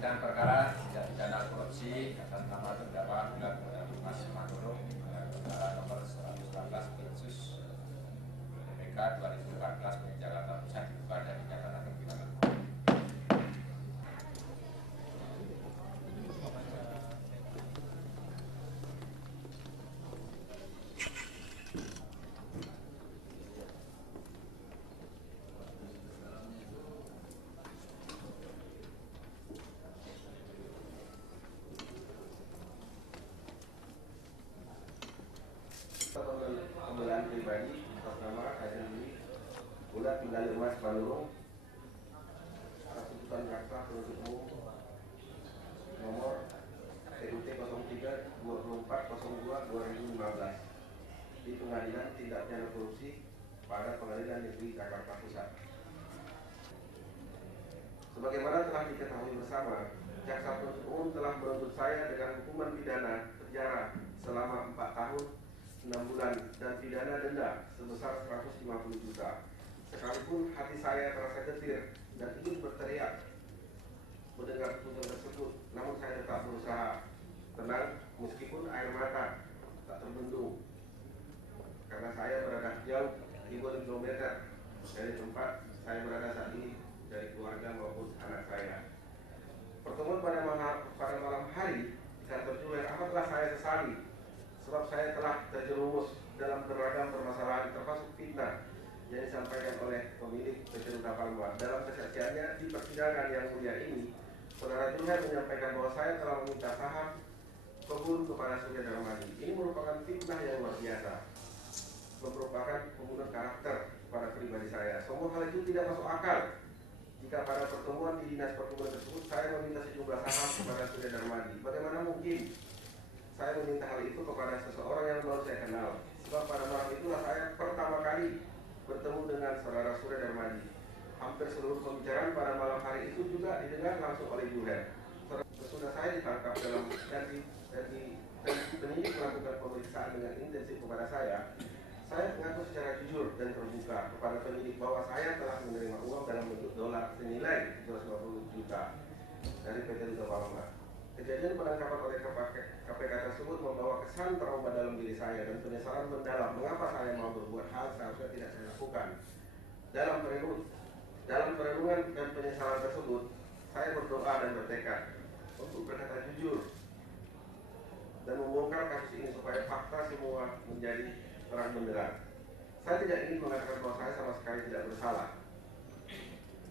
sidang perkara tindak pidana korupsi atas nama terdakwa Mas Manurung perkara nomor 114 Densus PPK 2014 Jakarta Pusat dibuka dan dinyatakan terpidana. Pembelaan pribadi atas nama saya sendiri Bulat Pindah Mas Manurung atas tuntutan jaksa penuntut umum nomor PUT 03 2402 2015 di Pengadilan Tindak Pidana Korupsi pada Pengadilan Negeri Jakarta Pusat. Sebagaimana telah diketahui bersama, jaksa penuntut umum telah menuntut saya dengan hukuman pidana penjara selama 4 tahun 6 bulan dan pidana denda sebesar 150 juta. Sekalipun hati saya terasa getir dan ingin berteriak mendengar putusan tersebut, namun saya tetap berusaha tenang meskipun air mata tak terbendung karena saya berada jauh ribuan kilometer dari tempat saya berada saat ini, dari keluarga maupun anak saya. Pertemuan pada malam hari di kantor Juler amatlah saya sesali, sebab saya telah terjerumus dalam beragam permasalahan termasuk fitnah yang disampaikan oleh pemilik PT Ruta Palma. Dalam kesaksiannya di persidangan yang mulia ini, Saudara Juler menyampaikan bahwa saya telah meminta saham kebun kepada Surya Darmadi. Ini merupakan fitnah yang luar biasa, merupakan pembunuhan karakter pada pribadi saya. Semua hal itu tidak masuk akal jika pada pertemuan di dinas perkebunan tersebut saya meminta sejumlah saham kepada Surya Darmadi. Bagaimana mungkin saya meminta hal itu kepada seseorang yang baru saya kenal? Sebab pada malam itulah saya pertama kali bertemu dengan saudara Surya Darmadi. Hampir seluruh pembicaraan pada malam hari itu juga didengar langsung oleh Juher. Sesudah saya ditangkap dalam dan penyidik melakukan pemeriksaan dengan intensif kepada saya mengaku secara jujur dan terbuka kepada penyidik bahwa saya telah menerima uang dalam bentuk dolar senilai 250 juta dari PT Ruta Palma. Kejadian penangkapan oleh KPK tersebut membawa kesan trauma dalam diri saya dan penyesalan mendalam mengapa saya mau berbuat hal seharusnya tidak saya lakukan. Dalam perenungan dan penyesalan tersebut, saya berdoa dan bertekad untuk berkata jujur dan membongkar kasus ini supaya fakta semua menjadi terang benderang. Saya tidak ingin mengatakan bahwa saya sama sekali tidak bersalah.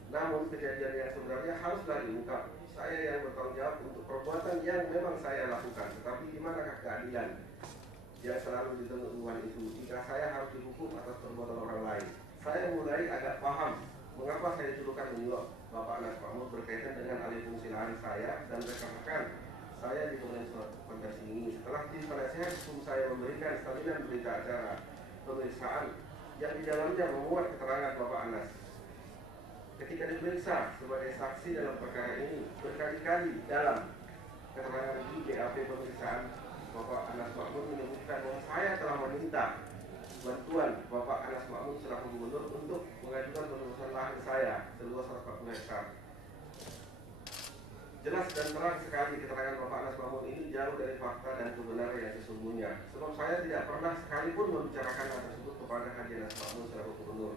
Namun kejadian yang sebenarnya haruslah diungkap. Saya yang bertanggung jawab untuk perbuatan yang memang saya lakukan. Tetapi di manakah keadilan yang selalu ditemukan itu jika saya harus dihukum atas perbuatan orang lain? Saya mulai agak paham mengapa saya dijulukan menyuap Bapak Anas Makmur berkaitan dengan alih fungsi lahan saya dan rekan-rekan saya di Kementerian Konversi ini. Setelah tim penasihat hukum saya memberikan salinan berita acara pemeriksaan yang di dalamnya memuat keterangan Bapak Anas ketika diperiksa sebagai saksi dalam perkara ini, berkali-kali dalam keterangan di BAP pemeriksaan, Bapak Anas Makmur menyebutkan bahwa saya telah meminta bantuan Bapak Anas Makmur selaku gubernur untuk mengajukan penebusan lahan saya seluas 140 hektar. Jelas dan terang sekali keterangan Bapak Anas Makmur ini jauh dari fakta dan kebenaran yang sesungguhnya. Sebab saya tidak pernah sekalipun membicarakan hal tersebut kepada Haji Anas Makmur selaku gubernur.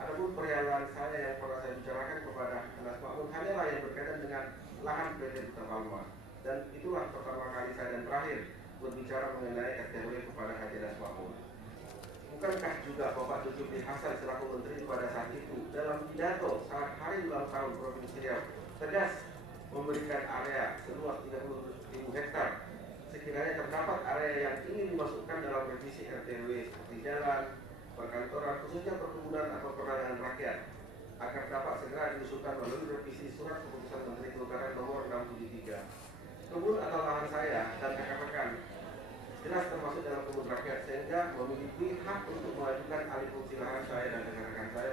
Adapun perihal saya yang pernah saya bicarakan kepada Anas Makmur hanyalah yang berkaitan dengan lahan PT Ruta Palma. Dan itulah pertama kali saya dan terakhir berbicara mengenai RTW kepada Haji Anas Makmur. Bukankah juga Bapak Zulkifli Hasan selaku menteri pada saat itu dalam pidato saat hari ulang tahun Provinsi Riau tegas memberikan area seluas 30.000 hektar sekiranya terdapat area yang ingin dimasukkan dalam revisi RTW seperti jalan, perkantoran, khususnya perkebunan atau perdagangan rakyat agar dapat segera diusulkan melalui revisi surat keputusan Menteri Kehutanan nomor 673. Kebun atau lahan saya dan rekan-rekan jelas termasuk dalam kebun rakyat sehingga memiliki hak untuk mengajukan alih fungsi lahan saya dan rekan-rekan saya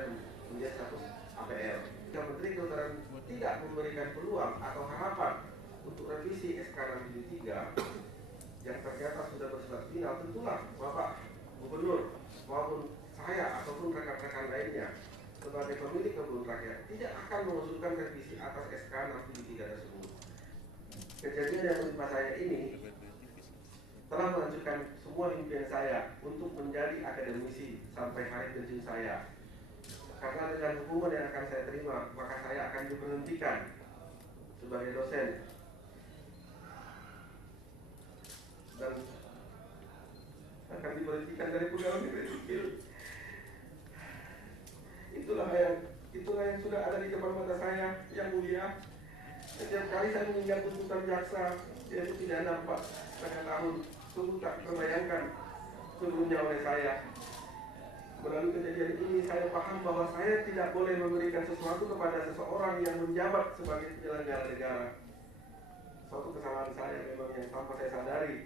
menjadi status APL. Jika Menteri Kehutanan tidak memberikan peluang atau harapan untuk revisi SK 673 yang ternyata sudah bersifat final, tentulah Bapak Gubernur maupun saya ataupun rekan-rekan lainnya sebagai pemilik kebun rakyat tidak akan mengusulkan revisi atas SK 673 tersebut. Kejadian yang menimpa saya ini telah melanjutkan semua impian saya untuk menjadi akademisi sampai hari pensiun saya. Karena dengan hukuman yang akan saya terima, maka saya akan diberhentikan sebagai dosen dan akan diberhentikan dari pegawai negeri sipil. Itulah yang sudah ada di depan mata saya, yang mulia. Setiap kali saya mengingat tuntutan jaksa, yaitu pidana 4,5 tahun, sungguh tak terbayangkan sebelumnya oleh saya. Melalui kejadian ini saya paham bahwa saya tidak boleh memberikan sesuatu kepada seseorang yang menjabat sebagai penyelenggara negara. Suatu kesalahan saya memang yang tanpa saya sadari.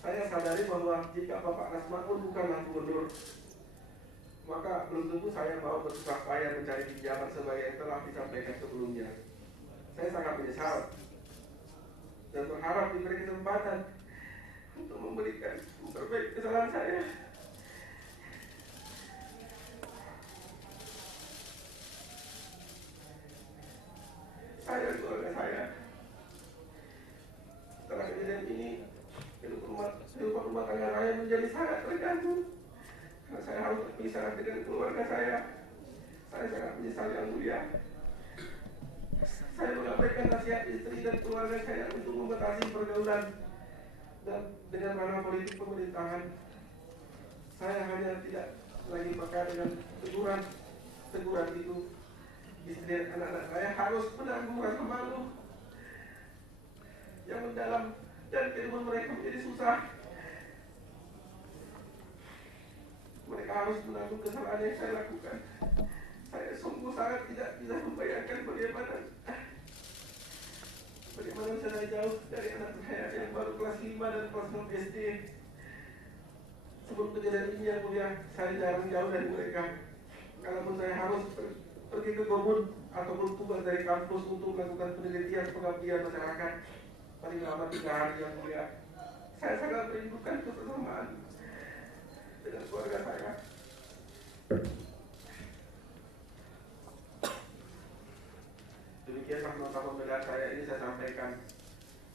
Saya sadari bahwa jika Bapak Nasmakmun bukanlah gubernur, maka belum tentu saya mau bersusah payah mencari pinjaman sebagai yang telah disampaikan sebelumnya. Saya sangat menyesal dan berharap diberi kesempatan untuk memperbaiki kesalahan saya. Saya dan keluarga saya, setelah kejadian ini, kehidupan rumah tangga saya menjadi sangat terganggu. Karena saya harus berpisah dengan keluarga saya. Saya sangat menyesal, yang mulia. Saya mengabaikan nasihat istri dan keluarga saya untuk membatasi pergaulan dan dengan ranah politik pemerintahan. Saya hanya tidak lagi peka dengan teguran itu. Istri dan anak-anak saya harus menanggung rasa malu yang mendalam dan kehidupan mereka menjadi susah. Mereka harus menanggung kesalahan yang saya lakukan. Saya sungguh sangat tidak bisa membayangkan bagaimana saya jauh dari anak saya yang baru kelas 5 dan kelas 6 SD. Sebelum kejadian ini, yang mulia, saya jarang jauh dari mereka. Kalaupun saya harus pergi ke kebun ataupun tugas dari kampus untuk melakukan penelitian pengabdian masyarakat paling lama 3 hari, yang mulia, saya sangat merindukan kebersamaan dengan keluarga saya. Demikianlah nota pembelaan saya ini saya sampaikan.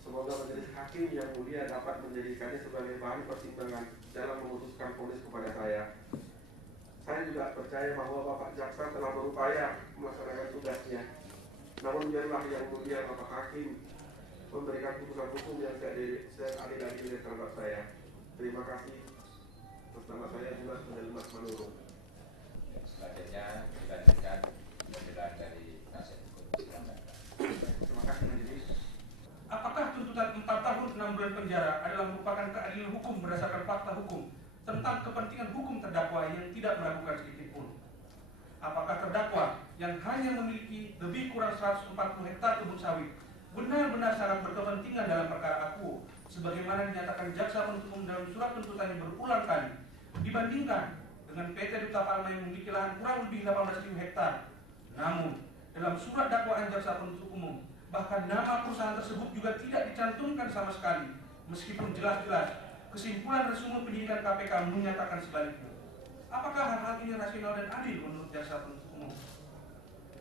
Semoga majelis hakim yang mulia dapat menjadikannya sebagai bahan pertimbangan dalam memutuskan vonis kepada saya. Saya juga percaya bahwa Bapak Jaksa telah berupaya melaksanakan tugasnya. Namun biarlah yang mulia Bapak Hakim memberikan putusan hukum yang seadil-adilnya terhadap saya. Terima kasih. Atas nama saya Dimas Mendelmas Manurung. Selanjutnya dilanjutkan pembelaan dari penasihat hukum. Terima kasih majelis. Apakah tuntutan 4 tahun 6 bulan penjara adalah merupakan keadilan hukum berdasarkan fakta hukum tentang kepentingan hukum terdakwa yang tidak meragukan sedikit pun? Apakah terdakwa yang hanya memiliki lebih kurang 140 hektar kebun sawit benar-benar sangat berkepentingan dalam perkara aku, sebagaimana dinyatakan jaksa penuntut umum dalam surat tuntutannya berulang kali, dibandingkan dengan PT Duta Palma yang memiliki lahan kurang lebih 18.000 hektar? Namun, dalam surat dakwaan jaksa penuntut umum, bahkan nama perusahaan tersebut juga tidak dicantumkan sama sekali, meskipun jelas-jelas kesimpulan resume penyidikan KPK menyatakan sebaliknya. Apakah hal-hal ini rasional dan adil menurut jaksa penuntut umum?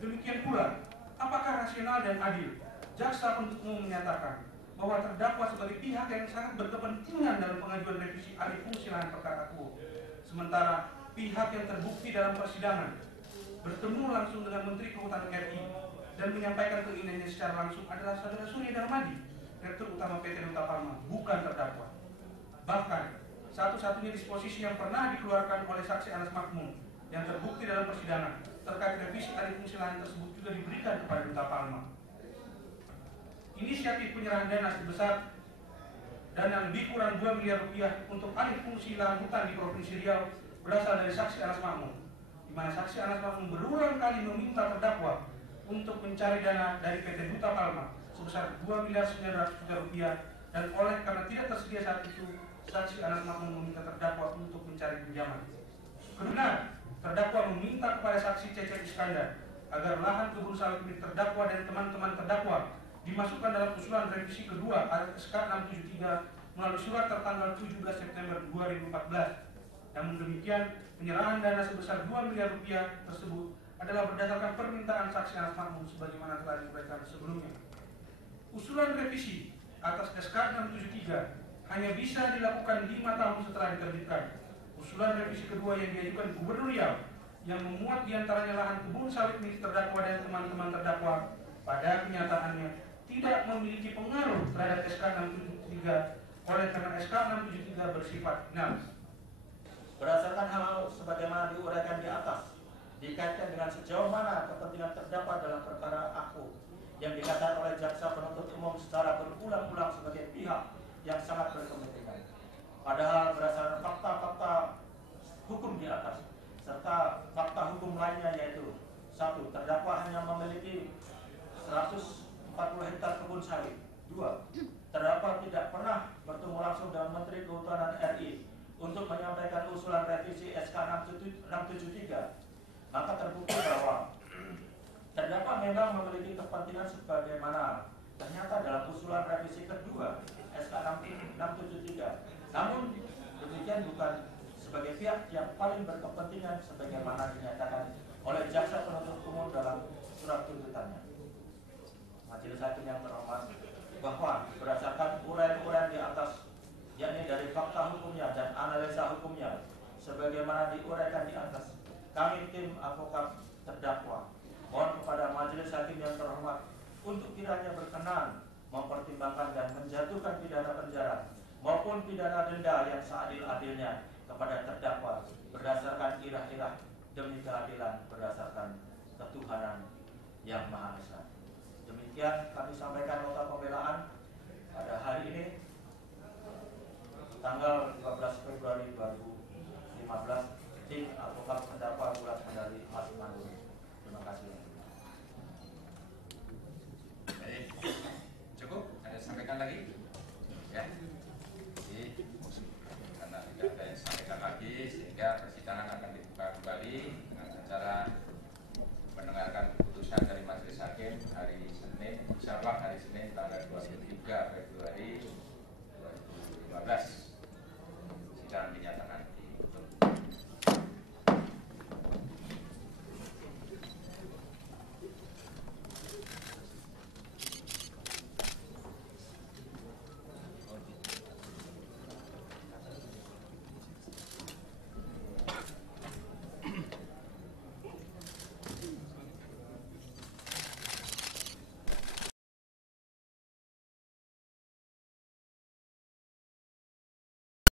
Demikian pula, apakah rasional dan adil jaksa penuntut umum menyatakan bahwa terdakwa sebagai pihak yang sangat berkepentingan dalam pengajuan revisi alih fungsi lahan perkara aku, sementara pihak yang terbukti dalam persidangan bertemu langsung dengan Menteri Kehutanan RI dan menyampaikan keinginannya secara langsung adalah Saudara Surya Darmadi, Direktur Utama PT Duta Palma, bukan terdakwa. Bahkan, satu-satunya disposisi yang pernah dikeluarkan oleh saksi Anas Makmun yang terbukti dalam persidangan terkait revisi alih fungsi lahan tersebut juga diberikan kepada Duta Palma. Inisiatif penyerahan dana sebesar dana lebih kurang 2 miliar rupiah untuk alih fungsi lahan hutan di Provinsi Riau berasal dari saksi Anas Makmun, di mana saksi Anas Makmun berulang kali meminta terdakwa untuk mencari dana dari PT Duta Palma sebesar 2.900.000.000 rupiah, dan oleh karena tidak tersedia saat itu, saksi Anas Makmun meminta terdakwa untuk mencari pinjaman. Kedua, terdakwa meminta kepada saksi Cecep Iskandar agar lahan kebun sawit milik terdakwa dan teman-teman terdakwa dimasukkan dalam usulan revisi kedua SK 673 melalui surat tertanggal 17 September 2014. Namun demikian, penyerahan dana sebesar 2 miliar rupiah tersebut adalah berdasarkan permintaan saksi Anas Makmun sebagaimana telah diuraikan sebelumnya. Usulan revisi atas SK 673 hanya bisa dilakukan 5 tahun setelah diterbitkan. Usulan revisi kedua yang diajukan Gubernur Riau yang memuat diantaranya lahan kebun sawit milik terdakwa dan teman-teman terdakwa pada kenyataannya tidak memiliki pengaruh terhadap SK 673, oleh karena SK 673 bersifat final. Berdasarkan hal sebagaimana diuraikan di atas, dikaitkan dengan sejauh mana kepentingan terdakwa dalam perkara aku yang dikatakan oleh jaksa penuntut umum secara berulang-ulang sebagai pihak yang sangat berkepentingan. Padahal berdasarkan fakta-fakta hukum di atas serta fakta hukum lainnya, yaitu 1. Terdakwa hanya memiliki 140 hektar kebun sawit. 2. Terdakwa tidak pernah bertemu langsung dengan Menteri Kehutanan RI untuk menyampaikan usulan revisi SK 673. Maka terbukti bahwa terdakwa memang memiliki kepentingan sebagaimana ternyata dalam usulan revisi kedua SK 673. Namun demikian bukan sebagai pihak yang paling berkepentingan sebagaimana dinyatakan oleh jaksa penuntut umum dalam surat tuntutannya. Majelis hakim yang terhormat, bahwa berdasarkan uraian-uraian di atas, yakni dari fakta hukumnya dan analisa hukumnya sebagaimana diuraikan di atas, kami tim advokat terdakwa mohon kepada majelis hakim yang terhormat untuk kiranya berkenan mempertimbangkan dan menjatuhkan pidana penjara maupun pidana denda yang seadil-adilnya kepada terdakwa berdasarkan irah-irah demi keadilan berdasarkan ketuhanan yang Maha Esa. Demikian kami sampaikan nota pembelaan pada hari ini tanggal 15 Februari 2015 tim advokat terdakwa Bulan Kendari Mas Mandur. Terima kasih. Cukup? Ada sampaikan lagi? Ya.